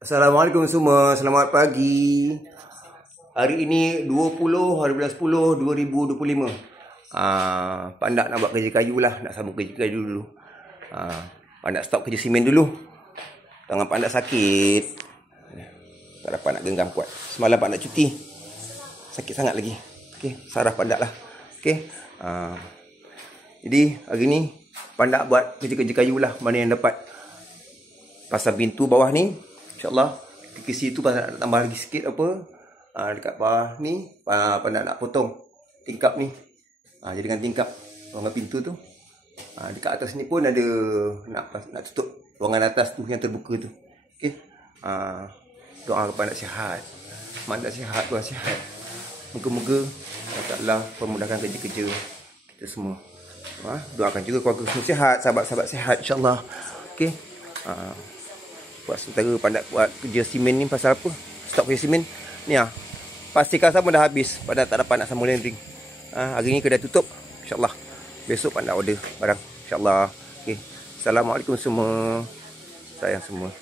Assalamualaikum semua, selamat pagi. Hari ini 20 hari bulan 10 2025. Pandak nak buat kerja kayu lah, nak sambung kerja kayu dulu. Pandak stop kerja simen dulu. Tangan pandak sakit. Tak dapat nak genggam kuat. Semalam pandak cuti. Sakit sangat lagi. Okey, saraf pandak lah. Okey. Jadi hari ni pandak buat kerja-kerja kayu lah. Mana yang dapat pasang pintu bawah ni, InsyaAllah ke situ nak tambah lagi sikit apa. Dekat bawah ni pandak nak potong tingkap ni. Jadikan tingkap ruangan pintu tu. Dekat atas ni pun ada nak tutup ruangan atas tu yang terbuka tu. Okey. Doa kepada sihat. Mandak sihat, tuan sihat. Moga-moga Allah Ta'ala permudahkan kerja-kerja kita semua. Doakan juga keluarga semua sihat, sahabat-sahabat sihat insya-Allah. Okey. Buat sementara pandak buat kerja simen ni pasal apa? Stok kerja simen ni pastikan sama dah habis, pandak tak dapat nak sambung landing. Hari ni kedai tutup, insya-Allah. Besok pandak order barang, insya-Allah. Okey. Assalamualaikum semua. Sayang semua.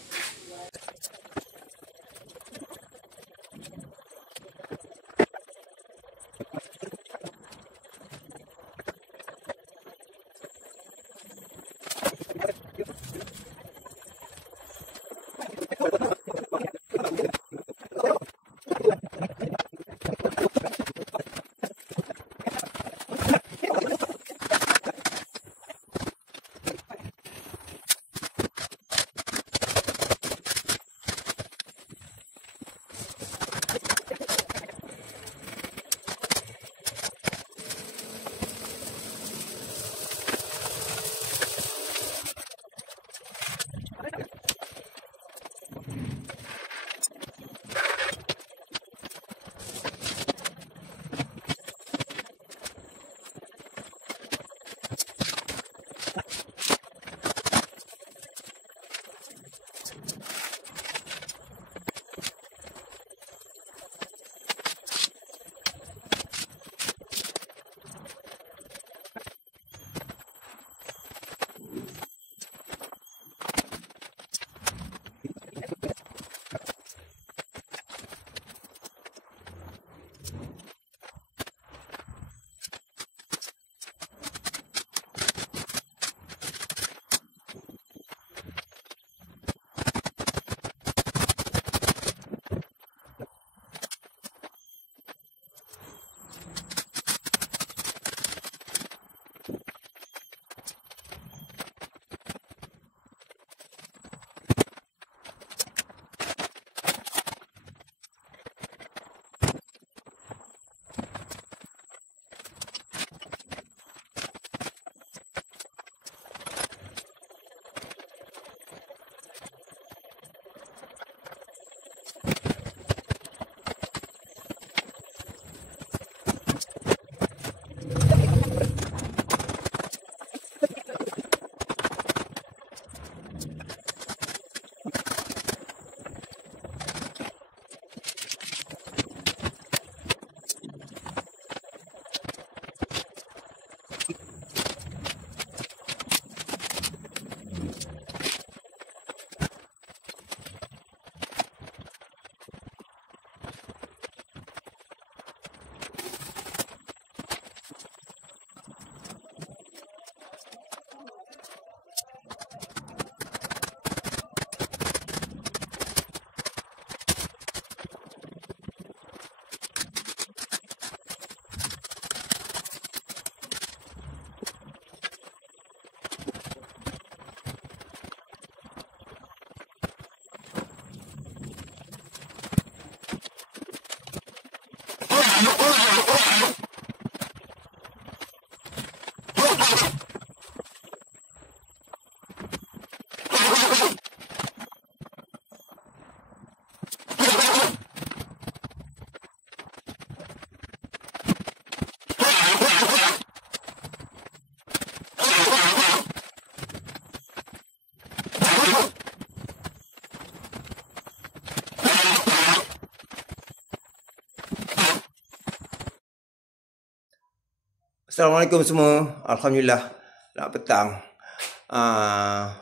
Assalamualaikum semua. Alhamdulillah. Selamat petang.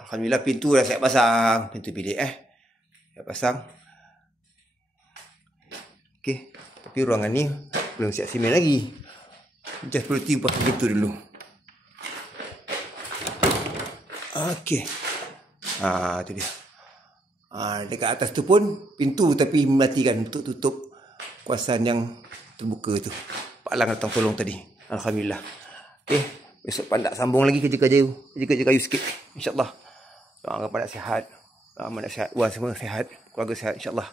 Alhamdulillah pintu dah siap pasang. Pintu bilik Saya pasang. Okey, tapi ruangan ni belum siap simen lagi. Just perlu tiup pasang pintu dulu. Okey. Tu dia. Dekat atas tu pun pintu tapi mematikan untuk tutup kawasan yang terbuka tu. Pak Lang datang tolong tadi. Alhamdulillah. Okey, besok Pandak sambung lagi kerja-kerja kayu sikit, insya-Allah. Doakan Pandak sihat. Amanah sihat, Wan semua sihat, keluarga sihat insya-Allah.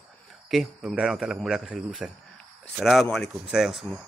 Okey, mudah-mudahan Allah Taala memudahkan segala urusan. Assalamualaikum sayang semua.